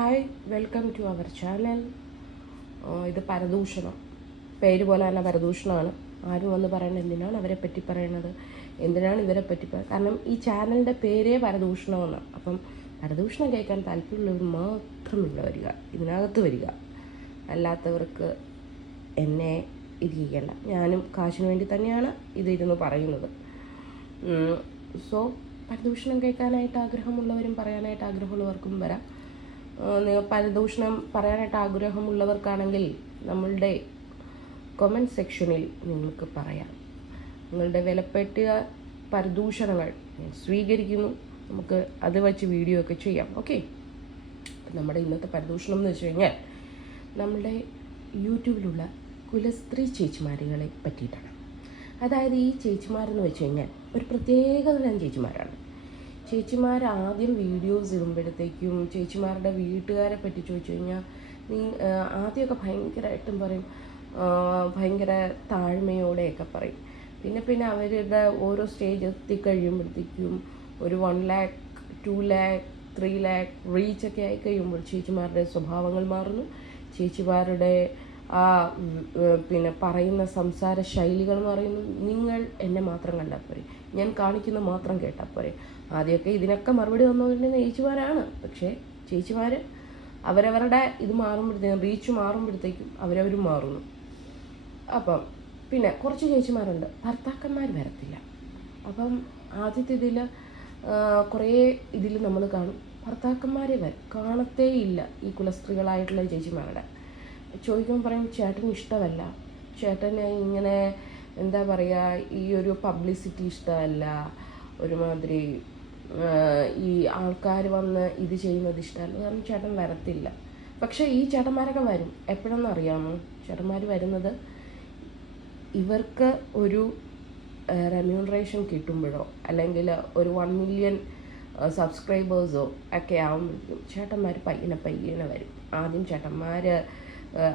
Hi, welcome to our channel. ഇത് പരദൂഷണം, പേര് പോലെ തന്നെ പരദൂഷണമാണ്. ആരും വന്ന് പറയണത് എന്തിനാണ് അവരെ പറ്റി പറയണത്, എന്തിനാണ് ഇവരെ പറ്റി കാരണം ഈ ചാനലിൻ്റെ പേരേ പരദൂഷണമെന്നാണ്. അപ്പം പരദൂഷണം കേൾക്കാൻ താല്പര്യമുള്ളവർ മാത്രമുള്ള വരിക, ഇതിനകത്ത് വരിക. അല്ലാത്തവർക്ക് എന്നെ ഇരിക്കേണ്ട. ഞാനും കാശിന് വേണ്ടി തന്നെയാണ് ഇതിരുന്ന് പറയുന്നത്. സോ പരദൂഷണം കേൾക്കാനായിട്ട് ആഗ്രഹമുള്ളവരും പറയാനായിട്ട് ആഗ്രഹമുള്ളവർക്കും വരാം. പരദൂഷണം പറയാനായിട്ട് ആഗ്രഹമുള്ളവർക്കാണെങ്കിൽ നമ്മളുടെ കമൻറ്റ് സെക്ഷനിൽ നിങ്ങൾക്ക് പറയാം. നിങ്ങളുടെ വിലപ്പെട്ട പരദൂഷണങ്ങൾ ഞാൻ സ്വീകരിക്കുന്നു. നമുക്ക് അത് വെച്ച് വീഡിയോ ഒക്കെ ചെയ്യാം. ഓക്കെ, നമ്മുടെ ഇന്നത്തെ പരദൂഷണം എന്ന് വെച്ച് കഴിഞ്ഞാൽ നമ്മുടെ യൂട്യൂബിലുള്ള കുലസ്ത്രീ ചേച്ചിമാരുകളെ പറ്റിയിട്ടാണ്. അതായത് ഈ ചേച്ചിമാരെന്ന് വെച്ച് കഴിഞ്ഞാൽ ഒരു പ്രത്യേക തരം ചേച്ചിമാരാണ്. ചേച്ചിമാർ ആദ്യം വീഡിയോസ് ഇടുമ്പോഴത്തേക്കും ചേച്ചിമാരുടെ വീട്ടുകാരെ പറ്റി ചോദിച്ചു കഴിഞ്ഞാൽ ആദ്യമൊക്കെ ഭയങ്കരമായിട്ടും പറയും, ഭയങ്കര താഴ്മയോടെയൊക്കെ പറയും. പിന്നെ അവരുടെ ഓരോ സ്റ്റേജ് എത്തിക്കഴിയുമ്പോഴത്തേക്കും ഒരു 1 lakh 2 lakh 3 lakh റീച്ചൊക്കെ ആയി കഴിയുമ്പോൾ ചേച്ചിമാരുടെ സ്വഭാവങ്ങൾ മാറുന്നു. ചേച്ചിമാരുടെ പറയുന്ന സംസാര ശൈലികൾ പറയുന്നു. നിങ്ങൾ എന്നെ മാത്രം കണ്ടാൽ പോരെ, ഞാൻ കാണിക്കുന്ന മാത്രം കേട്ടാൽ പോരെ. ആദ്യമൊക്കെ ഇതിനൊക്കെ മറുപടി തന്നുകൊണ്ടിരുന്ന ചേച്ചിമാരാണ്. പക്ഷേ ചേച്ചിമാർ അവരവരുടെ ഇത് മാറുമ്പോഴത്തേക്കും, റീച്ച് മാറുമ്പോഴത്തേക്കും അവരവരും മാറുന്നു. അപ്പം പിന്നെ കുറച്ച് ചേച്ചിമാരുണ്ട്, ഭർത്താക്കന്മാർ വരത്തില്ല. അപ്പം ആദ്യത്തെ ഇതിൽ കുറേ ഇതിൽ നമ്മൾ കാണും, ഭർത്താക്കന്മാരെ കാണത്തേ ഇല്ല ഈ കുലസ്ത്രീകളായിട്ടുള്ള ചേച്ചിമാരുടെ. ചോദിക്കുമ്പോൾ പറയും ചേട്ടന് ഇഷ്ടമല്ല, ചേട്ടന് ഇങ്ങനെ എന്താ പറയുക, ഈ ഒരു പബ്ലിസിറ്റി ഇഷ്ടമല്ല, ഒരുമാതിരി ഈ ആൾക്കാർ വന്ന് ഇത് ചെയ്യുന്നത് ഇഷ്ടമല്ല, കാരണം ചേട്ടൻ വരത്തില്ല. പക്ഷേ ഈ ചേട്ടന്മാരൊക്കെ വരും. എപ്പോഴെന്ന് അറിയാമോ? ചേട്ടന്മാർ വരുന്നത് ഇവർക്ക് ഒരു റെമ്യൂണറേഷൻ കിട്ടുമ്പോഴോ അല്ലെങ്കിൽ ഒരു 1 million സബ്സ്ക്രൈബേഴ്സോ ഒക്കെ ആകുമ്പോഴേക്കും ചേട്ടന്മാർ പയ്യനെ വരും. ആദ്യം ചേട്ടന്മാർ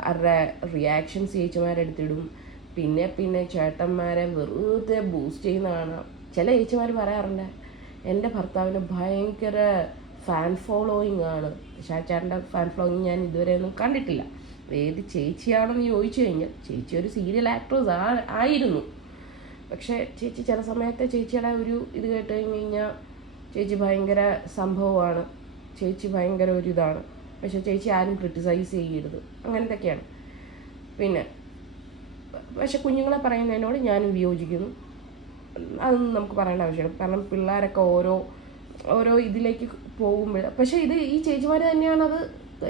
അവരുടെ റിയാക്ഷൻസ് ചേച്ചിമാരെടുത്തിടും. പിന്നെ ചേട്ടന്മാരെ വെറുതെ ബൂസ്റ്റ് ചെയ്യുന്നതാണ്. ചില ചേച്ചിമാർ പറയാറുണ്ട്, എൻ്റെ ഭർത്താവിന് ഭയങ്കര ഫാൻ ഫോളോയിങ് ആണ്. പക്ഷേ ആ ചേട്ടൻ്റെ ഫാൻ ഫോളോയിങ് ഞാൻ ഇതുവരെ ഒന്നും കണ്ടിട്ടില്ല. ഏത് ചേച്ചിയാണെന്ന് ചോദിച്ചു കഴിഞ്ഞാൽ ചേച്ചി ഒരു സീരിയൽ ആക്ട്രസ് ആയിരുന്നു. പക്ഷേ ചേച്ചി ചില സമയത്ത് ചേച്ചിയുടെ ഒരു ഇത് കേട്ട് കഴിഞ്ഞാൽ ചേച്ചി ഭയങ്കര സംഭവമാണ്, ചേച്ചി ഭയങ്കര ഒരു ഇതാണ്. പക്ഷേ ചേച്ചി ആരും ക്രിട്ടിസൈസ് ചെയ്യരുത്, അങ്ങനത്തെയൊക്കെയാണ്. പക്ഷെ കുഞ്ഞുങ്ങളെ പറയുന്നതിനോട് ഞാനും വിയോജിക്കുന്നു. അതൊന്നും നമുക്ക് പറയേണ്ട ആവശ്യമില്ല. കാരണം പിള്ളേരൊക്കെ ഓരോ ഇതിലേക്ക് പോകുമ്പോൾ, പക്ഷേ ഈ ചേച്ചിമാർ തന്നെയാണ് അത്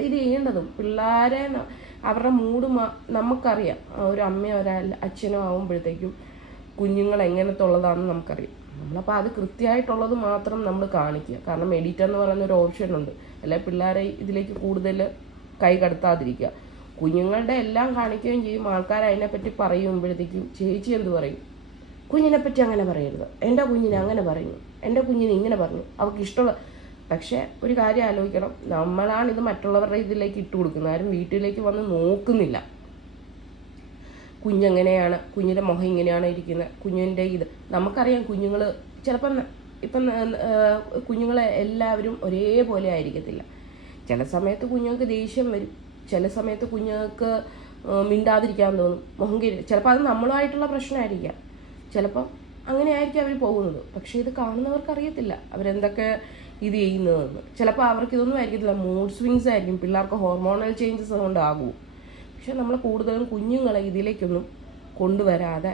ഇത് ചെയ്യേണ്ടതും. പിള്ളേരെ അവരുടെ മൂഡ് നമുക്കറിയാം. ഒരു അമ്മയോ അച്ഛനോ ആകുമ്പോഴത്തേക്കും കുഞ്ഞുങ്ങൾ എങ്ങനത്തുള്ളതാണെന്ന് നമുക്കറിയാം. നമ്മളപ്പോൾ അത് കൃത്യമായിട്ടുള്ളത് മാത്രം നമ്മൾ കാണിക്കുക. കാരണം എഡിറ്റർ എന്ന് പറയുന്ന ഒരു ഓപ്ഷൻ ഉണ്ട്. അല്ലെ പിള്ളേരെ ഇതിലേക്ക് കൂടുതൽ കൈ കടത്താതിരിക്കുക. കുഞ്ഞുങ്ങളുടെ എല്ലാം കാണിക്കുകയും ചെയ്യും. ആൾക്കാർ അതിനെപ്പറ്റി പറയുമ്പോഴത്തേക്കും ചേച്ചി എന്ത് പറയും, കുഞ്ഞിനെപ്പറ്റി അങ്ങനെ പറയരുത്, എൻ്റെ കുഞ്ഞിനെ അങ്ങനെ പറഞ്ഞു, എൻ്റെ കുഞ്ഞിനെ ഇങ്ങനെ പറഞ്ഞു, അവർക്ക് ഇഷ്ടമുള്ള. പക്ഷേ ഒരു കാര്യം ആലോചിക്കണം, നമ്മളാണ് ഇത് മറ്റുള്ളവരുടെ ഇതിലേക്ക് ഇട്ട് കൊടുക്കുന്നത്. ആരും വീട്ടിലേക്ക് വന്ന് നോക്കുന്നില്ല. കുഞ്ഞെങ്ങനെയാണ്, കുഞ്ഞിൻ്റെ മുഖം ഇങ്ങനെയാണ് ഇരിക്കുന്നത്, കുഞ്ഞിൻ്റെ ഇത് നമുക്കറിയാം. കുഞ്ഞുങ്ങൾ ചിലപ്പം കുഞ്ഞുങ്ങളെ എല്ലാവരും ഒരേപോലെ ആയിരിക്കത്തില്ല. ചില സമയത്ത് കുഞ്ഞുങ്ങൾക്ക് ദേഷ്യം വരും, ചില സമയത്ത് കുഞ്ഞുങ്ങൾക്ക് മിണ്ടാതിരിക്കാൻ തോന്നും, മുഖം ചിലപ്പോൾ അത് നമ്മളുമായിട്ടുള്ള പ്രശ്നമായിരിക്കാം. ചിലപ്പോൾ അങ്ങനെ ആയിരിക്കും അവർ പോകുന്നത്. പക്ഷേ ഇത് കാണുന്നവർക്ക് അറിയത്തില്ല അവരെന്തൊക്കെ ഇത് ചെയ്യുന്നതെന്ന്. ചിലപ്പോൾ അവർക്ക് ഇതൊന്നും ആയിരിക്കത്തില്ല, മൂഡ് സ്വിങ്സ് ആയിരിക്കും, പിള്ളേർക്ക് ഹോർമോണൽ ചേഞ്ചസ് കൊണ്ടാകും. പക്ഷെ നമ്മൾ കൂടുതലും കുഞ്ഞുങ്ങളെ ഇതിലേക്കൊന്നും കൊണ്ടുവരാതെ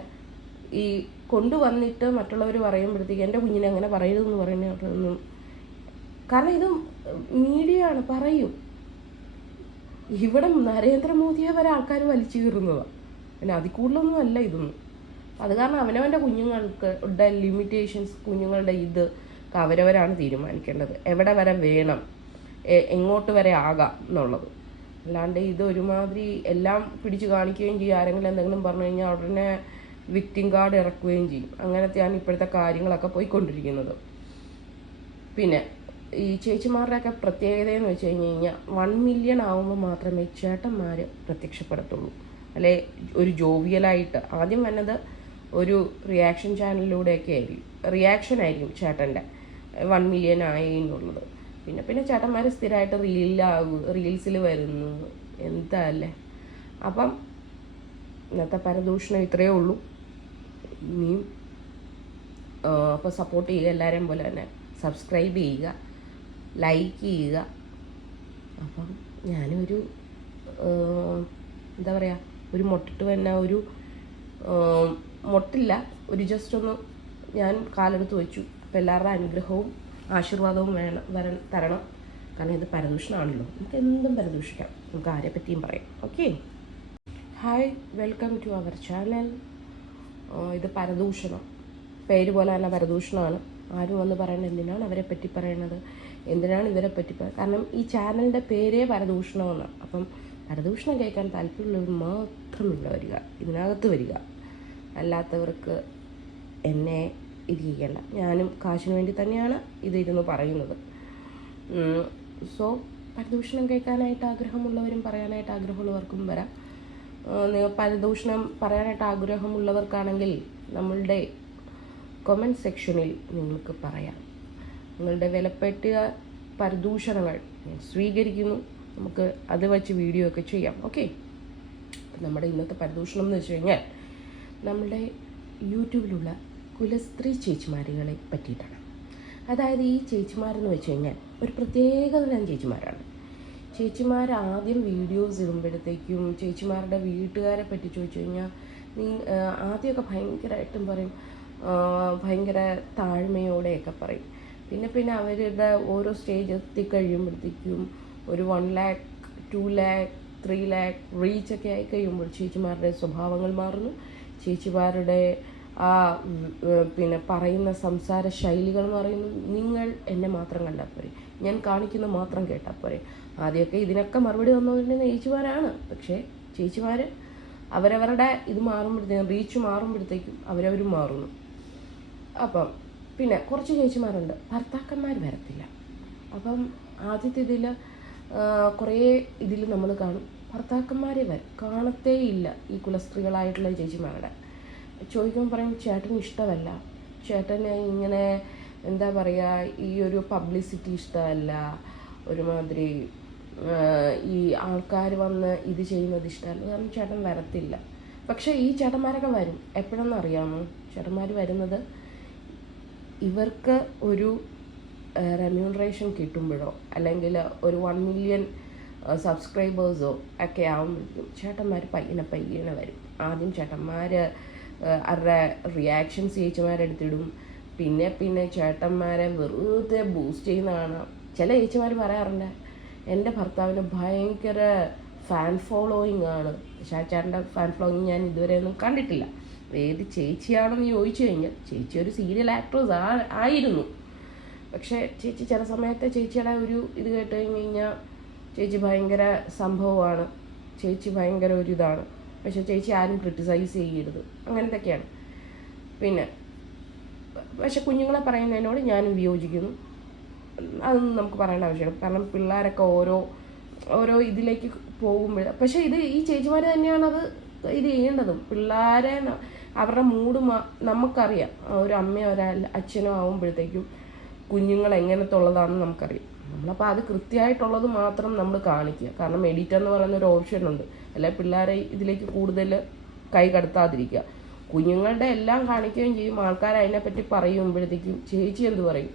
ഈ കൊണ്ടുവന്നിട്ട് മറ്റുള്ളവർ പറയുമ്പോഴത്തേക്ക് എൻ്റെ കുഞ്ഞിനെ അങ്ങനെ പറയരുതെന്ന് പറയുന്നതൊന്നും. കാരണം ഇത് മീഡിയ ആണ്, പറയും. ഇവിടെ നരേന്ദ്രമോദിയെ വരെ ആൾക്കാർ വലിച്ചു കീറുന്നതാണ്. പിന്നെ അതിൽ കൂടുതലൊന്നും അല്ല ഇതൊന്നും. അത് കാരണം അവനവൻ്റെ കുഞ്ഞുങ്ങൾക്ക് ലിമിറ്റേഷൻസ്, കുഞ്ഞുങ്ങളുടെ ഇത് അവരവരാണ് തീരുമാനിക്കേണ്ടത്. എവിടെ വരെ വേണം, എങ്ങോട്ട് വരെ ആകാം എന്നുള്ളത്. അല്ലാണ്ട് ഇത് ഒരുമാതിരി എല്ലാം പിടിച്ച് കാണിക്കുകയും ചെയ്യും. ആരെങ്കിലും എന്തെങ്കിലും പറഞ്ഞു കഴിഞ്ഞാൽ ഉടനെ വിക്ടിം കാർഡ് ഇറക്കുകയും ചെയ്യും. അങ്ങനത്തെയാണ് ഇപ്പോഴത്തെ കാര്യങ്ങളൊക്കെ പോയിക്കൊണ്ടിരിക്കുന്നത്. പിന്നെ ഈ ചേച്ചിമാരുടെയൊക്കെ പ്രത്യേകതയെന്ന് വെച്ച് കഴിഞ്ഞാൽ 1 million ആകുമ്പോൾ മാത്രമേ ചേട്ടന്മാർ പ്രത്യക്ഷപ്പെടത്തുള്ളൂ. അല്ലെ ഒരു ജോവിയലായിട്ട്. ആദ്യം വന്നത് ഒരു റിയാക്ഷൻ ചാനലിലൂടെയൊക്കെ ആയിരിക്കും, റിയാക്ഷൻ ആയിരിക്കും ചേട്ടൻ്റെ 1 million ആയി എന്നുള്ളത്. പിന്നെ ചേട്ടന്മാർ സ്ഥിരമായിട്ട് റീൽസിൽ വരുന്നു, എന്താ അല്ലേ. അപ്പം ഇന്നത്തെ പരദൂഷണം ഇത്രയേ ഉള്ളൂ. ഇനിയും അപ്പോൾ സപ്പോർട്ട് ചെയ്യുക, എല്ലാവരെയും പോലെ തന്നെ സബ്സ്ക്രൈബ് ചെയ്യുക, ലൈക്ക് ചെയ്യുക. അപ്പം ഞാനൊരു എന്താ പറയുക, ഒരു മൊട്ടിട്ട് തന്നെ ഒരു മൊട്ടില്ല, ഒരു ജസ്റ്റ് ഒന്ന് ഞാൻ കാലെടുത്ത് വെച്ചു. അപ്പോൾ എല്ലാവരുടെ അനുഗ്രഹവും ആശീർവാദവും തരണം. കാരണം ഇത് പരദൂഷണമാണല്ലോ, നമുക്ക് എന്തും പരദൂഷിക്കാം, നമുക്ക് ആരെ പറ്റിയും പറയാം. Okay, hi, welcome to our channel. ഇത് പരദൂഷണം, പേര് പോലെ തന്നെ പരദൂഷണമാണ്. ആരും വന്ന് പറയണത് എന്തിനാണ് അവരെ പറ്റി പറയണത്, എന്തിനാണ് ഇവരെ പറ്റി കാരണം ഈ ചാനലിൻ്റെ പേരേ പരദൂഷണമെന്നാണ്. അപ്പം പരദൂഷണം കേൾക്കാൻ താല്പര്യമുള്ളവർ മാത്രം ഇവിടെ വരിക, ഇതിനകത്ത് വരിക. അല്ലാത്തവർക്ക് എന്നെ ഇത് ചെയ്യണ്ട. ഞാനും കാശിന് വേണ്ടി തന്നെയാണ് ഇരുന്ന് പറയുന്നത്. സോ പരദൂഷണം കേൾക്കാനായിട്ട് ആഗ്രഹമുള്ളവരും പറയാനായിട്ട് ആഗ്രഹമുള്ളവർക്കും വരാം. പരദൂഷണം പറയാനായിട്ട് ആഗ്രഹമുള്ളവർക്കാണെങ്കിൽ നമ്മളുടെ കമൻറ്റ് സെക്ഷനിൽ നിങ്ങൾക്ക് പറയാം. നിങ്ങളുടെ വിലപ്പെട്ട പരദൂഷണങ്ങൾ ഞാൻ സ്വീകരിക്കുന്നു. നമുക്ക് അത് വെച്ച് വീഡിയോ ഒക്കെ ചെയ്യാം. ഓക്കെ, നമ്മുടെ ഇന്നത്തെ പരദൂഷണം എന്ന് വെച്ച് കഴിഞ്ഞാൽ നമ്മുടെ യൂട്യൂബിലുള്ള കുലസ്ത്രീ ചേച്ചിമാരുകളെ പറ്റിയിട്ടാണ്. അതായത് ഈ ചേച്ചിമാരെന്ന് വെച്ച് കഴിഞ്ഞാൽ ഒരു പ്രത്യേക തരം ചേച്ചിമാരാണ്. ചേച്ചിമാർ ആദ്യം വീഡിയോസ് ഇടുമ്പോഴത്തേക്കും ചേച്ചിമാരുടെ വീട്ടുകാരെ പറ്റി ചോദിച്ചു കഴിഞ്ഞാൽ ആദ്യമൊക്കെ ഭയങ്കരമായിട്ടും പറയും, ഭയങ്കര താഴ്മയോടെയൊക്കെ പറയും. പിന്നെ അവരുടെ ഓരോ സ്റ്റേജ് എത്തിക്കഴിയുമ്പോഴത്തേക്കും ഒരു 1 lakh 2 lakh 3 lakh റീച്ചൊക്കെ ആയി കഴിയുമ്പോൾ ചേച്ചിമാരുടെ സ്വഭാവങ്ങൾ മാറുന്നു. ചേച്ചിമാരുടെ പറയുന്ന സംസാര ശൈലികൾ എന്ന് പറയുന്നത് നിങ്ങൾ എന്നെ മാത്രം കണ്ടാൽ പോരെ, ഞാൻ കാണിക്കുന്ന മാത്രം കേട്ടാൽ പോരെ. ആദ്യമൊക്കെ ഇതിനൊക്കെ മറുപടി വന്നുകൊണ്ടിരുന്ന ചേച്ചിമാരാണ്. പക്ഷേ ചേച്ചിമാർ അവരവരുടെ ഇത് മാറുമ്പോഴത്തേക്കും, റീച്ച് മാറുമ്പോഴത്തേക്കും അവരവരും മാറുന്നു. അപ്പം പിന്നെ കുറച്ച് ചേച്ചിമാരുണ്ട് ഭർത്താക്കന്മാർ വരത്തില്ല. അപ്പം ആദ്യത്തെ ഇതിൽ കുറേ ഇതിൽ നമ്മൾ കാണും ഭർത്താക്കന്മാരെ കാണത്തേ ഇല്ല. ഈ കുലസ്ത്രീകളായിട്ടുള്ള ചേച്ചിമാരുടെ ചോദിക്കുമ്പോൾ പറയും ചേട്ടന് ഇഷ്ടമല്ല, ചേട്ടന് ഇങ്ങനെ എന്താ പറയുക, ഈ ഒരു പബ്ലിസിറ്റി ഇഷ്ടമല്ല, ഒരുമാതിരി ഈ ആൾക്കാർ വന്ന് ഇത് ചെയ്യുന്നത് ഇഷ്ടമല്ല, കാരണം ചേട്ടൻ വരത്തില്ല. പക്ഷേ ഈ ചേട്ടന്മാരൊക്കെ വരും. എപ്പോഴെന്ന് അറിയാമോ? ചേട്ടന്മാർ വരുന്നത് ഇവർക്ക് ഒരു റെമ്യൂണറേഷൻ കിട്ടുമ്പോഴോ അല്ലെങ്കിൽ ഒരു 1 million സബ്സ്ക്രൈബേഴ്സോ ഒക്കെ ആകുമ്പോഴേക്കും ചേട്ടന്മാർ പയ്യനെ വരും. ആദ്യം ചേട്ടന്മാർ അവരുടെ റിയാക്ഷൻസ് ചേച്ചിമാരെടുത്തിടും. പിന്നെ ചേട്ടന്മാരെ വെറുതെ ബൂസ്റ്റ് ചെയ്യുന്നതാണ്. ചില ചേച്ചിമാർ പറയാറുണ്ട് എൻ്റെ ഭർത്താവിന് ഭയങ്കര ഫാൻ ഫോളോയിങ് ആണ്. പക്ഷേ ആ ചേട്ടൻ്റെ ഫാൻ ഫോളോയിങ് ഞാൻ ഇതുവരെ ഒന്നും കണ്ടിട്ടില്ല. ഏത് ചേച്ചിയാണെന്ന് ചോദിച്ചു കഴിഞ്ഞാൽ ചേച്ചി ഒരു സീരിയൽ ആക്ട്രസ് ആയിരുന്നു. പക്ഷേ ചേച്ചി ചില സമയത്ത് ചേച്ചിയുടെ ഒരു ഇത് കേട്ട് കഴിഞ്ഞാൽ ചേച്ചി ഭയങ്കര സംഭവമാണ്, ചേച്ചി ഭയങ്കര ഒരു ഇതാണ്. പക്ഷേ ചേച്ചി ആരും ക്രിട്ടിസൈസ് ചെയ്യരുത്, അങ്ങനത്തെയൊക്കെയാണ്. പക്ഷെ കുഞ്ഞുങ്ങളെ പറയുന്നതിനോട് ഞാനും വിയോജിക്കുന്നു. അതൊന്നും നമുക്ക് പറയേണ്ട ആവശ്യമില്ല. കാരണം പിള്ളേരൊക്കെ ഓരോ ഇതിലേക്ക് പോകുമ്പോൾ, പക്ഷേ ഈ ചേച്ചിമാർ തന്നെയാണ് അത് ഇത് ചെയ്യേണ്ടതും. പിള്ളേരെ അവരുടെ മൂഡ് നമുക്കറിയാം. ഒരു അമ്മയോ അച്ഛനോ ആകുമ്പോഴത്തേക്കും കുഞ്ഞുങ്ങൾ എങ്ങനത്തെ ഉള്ളതാണെന്ന് നമുക്കറിയാം. നമ്മളപ്പോൾ അത് കൃത്യമായിട്ടുള്ളത് മാത്രം നമ്മൾ കാണിക്കുക. കാരണം എഡിറ്റ് എന്ന് പറയുന്ന ഒരു ഓപ്ഷൻ ഉണ്ട്. അല്ലെങ്കിൽ പിള്ളേരെ ഇതിലേക്ക് കൂടുതൽ കൈ കടത്താതിരിക്കുക. കുഞ്ഞുങ്ങളുടെ എല്ലാം കാണിക്കുകയും ചെയ്യും. ആൾക്കാർ അതിനെപ്പറ്റി പറയുമ്പോഴത്തേക്കും ചേച്ചി എന്ത് പറയും,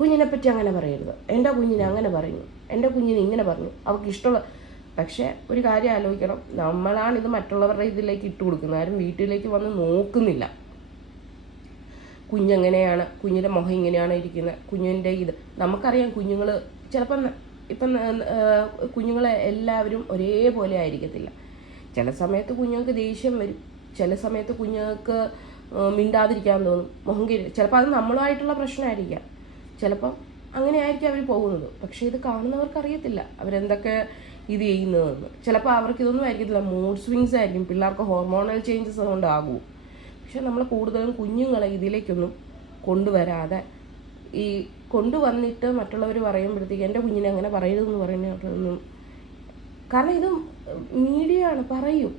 കുഞ്ഞിനെപ്പറ്റി അങ്ങനെ പറയരുത്, എൻ്റെ കുഞ്ഞിനെ അങ്ങനെ പറയുന്നു, എൻ്റെ കുഞ്ഞിനെ ഇങ്ങനെ പറഞ്ഞു, അവർക്ക് ഇഷ്ടമുള്ള. പക്ഷേ ഒരു കാര്യം ആലോചിക്കണം, നമ്മളാണിത് മറ്റുള്ളവരുടെ ഇതിലേക്ക് ഇട്ട് കൊടുക്കുന്നത്. ആരും വീട്ടിലേക്ക് വന്ന് നോക്കുന്നില്ല. കുഞ്ഞെങ്ങനെയാണ്, കുഞ്ഞിൻ്റെ മുഖം ഇങ്ങനെയാണ് ഇരിക്കുന്നത്, കുഞ്ഞിൻ്റെ ഇത് നമുക്കറിയാം. കുഞ്ഞുങ്ങൾ ചിലപ്പം കുഞ്ഞുങ്ങളെ എല്ലാവരും ഒരേപോലെ ആയിരിക്കത്തില്ല. ചില സമയത്ത് കുഞ്ഞുങ്ങൾക്ക് ദേഷ്യം വരും, ചില സമയത്ത് കുഞ്ഞുങ്ങൾക്ക് മിണ്ടാതിരിക്കാൻ തോന്നും, മുഖം ചിലപ്പോൾ അത് നമ്മളുമായിട്ടുള്ള പ്രശ്നമായിരിക്കാം. ചിലപ്പം അങ്ങനെ ആയിരിക്കും അവർ പോകുന്നത്. പക്ഷേ ഇത് കാണുന്നവർക്ക് അറിയത്തില്ല അവരെന്തൊക്കെ ഇത് ചെയ്യുന്നതെന്ന്. ചിലപ്പോൾ അവർക്ക് ഇതൊന്നും ആയിരിക്കത്തില്ല, മൂഡ് സ്വിങ്സ് ആയിരിക്കും, പിള്ളേർക്ക് ഹോർമോണൽ ചേഞ്ചസ് കൊണ്ടാകും. പക്ഷെ നമ്മൾ കൂടുതലും കുഞ്ഞുങ്ങളെ ഇതിലേക്കൊന്നും കൊണ്ടുവരാതെ ഈ കൊണ്ടുവന്നിട്ട് മറ്റുള്ളവർ പറയുമ്പോഴത്തേക്ക് എൻ്റെ കുഞ്ഞിനെ അങ്ങനെ പറയരുതെന്ന് പറയുന്നതൊന്നും. കാരണം ഇത് മീഡിയ ആണ്, പറയും.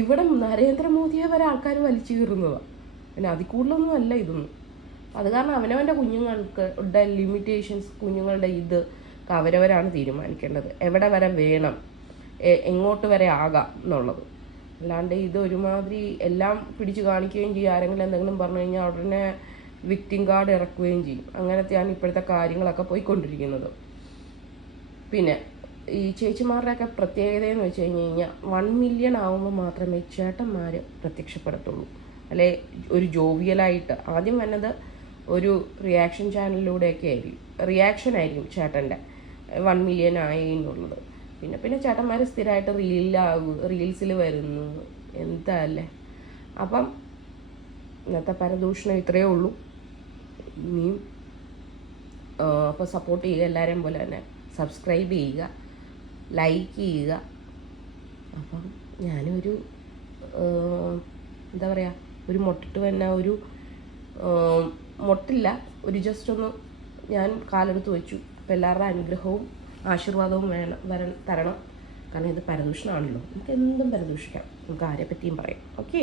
ഇവിടെ നരേന്ദ്രമോദിയെ വരെ ആൾക്കാർ വലിച്ചു കീറുന്നതാണ്. പിന്നെ അതിൽ കൂടുതലൊന്നും അല്ല ഇതൊന്നും. അത് കാരണം അവനവൻ്റെ കുഞ്ഞുങ്ങളുടെ ലിമിറ്റേഷൻസ്, കുഞ്ഞുങ്ങളുടെ ഇത് അവരവരാണ് തീരുമാനിക്കേണ്ടത്. എവിടെ വരെ വേണം, എങ്ങോട്ട് വരെ ആകാം എന്നുള്ളത്. അല്ലാണ്ട് ഇത് ഒരുമാതിരി എല്ലാം പിടിച്ച് കാണിക്കുകയും ചെയ്യും. ആരെങ്കിലും എന്തെങ്കിലും പറഞ്ഞു കഴിഞ്ഞാൽ ഉടനെ വിക്ടിം കാർഡ് ഇറക്കുകയും ചെയ്യും. അങ്ങനത്തെയാണ് ഇപ്പോഴത്തെ കാര്യങ്ങളൊക്കെ പോയിക്കൊണ്ടിരിക്കുന്നത്. പിന്നെ ഈ ചേച്ചിമാരുടെയൊക്കെ പ്രത്യേകതയെന്ന് വെച്ച് കഴിഞ്ഞാൽ 1 മില്യൺ ആകുമ്പോൾ മാത്രമേ ചേട്ടന്മാർ പ്രത്യക്ഷപ്പെടത്തുള്ളൂ. അല്ലെ ഒരു ജോവിയലായിട്ട്. ആദ്യം വന്നത് ഒരു റിയാക്ഷൻ ചാനലിലൂടെയൊക്കെ ആയിരിക്കും, റിയാക്ഷൻ ആയിരിക്കും ചേട്ടൻ്റെ 1 മില്യൺ ആയി എന്നുള്ളത്. പിന്നെ ചേട്ടന്മാർ സ്ഥിരമായിട്ട് റീൽസിൽ വരുന്നു. എന്താ അല്ലേ. അപ്പം ഇന്നത്തെ പരദൂഷണം ഇത്രയേ ഉള്ളൂ. ഇനിയും അപ്പോൾ സപ്പോർട്ട് ചെയ്യുക, എല്ലാവരെയും പോലെ തന്നെ സബ്സ്ക്രൈബ് ചെയ്യുക, ലൈക്ക് ചെയ്യുക. അപ്പം ഞാനൊരു എന്താ പറയുക, ഒരു മൊട്ടിട്ട് തന്നെ ഒരു മൊട്ടില്ല, ഒരു ജസ്റ്റ് ഒന്ന് ഞാൻ കാലെടുത്ത് വെച്ചു. അപ്പോൾ എല്ലാവരുടെ അനുഗ്രഹവും ആശീർവാദവും തരണം. കാരണം ഇത് പരദൂഷണമാണല്ലോ, നമുക്ക് എന്തും പരദൂഷിക്കാം, നമുക്ക് ആരെ പറ്റിയും പറയാം. ഓക്കെ.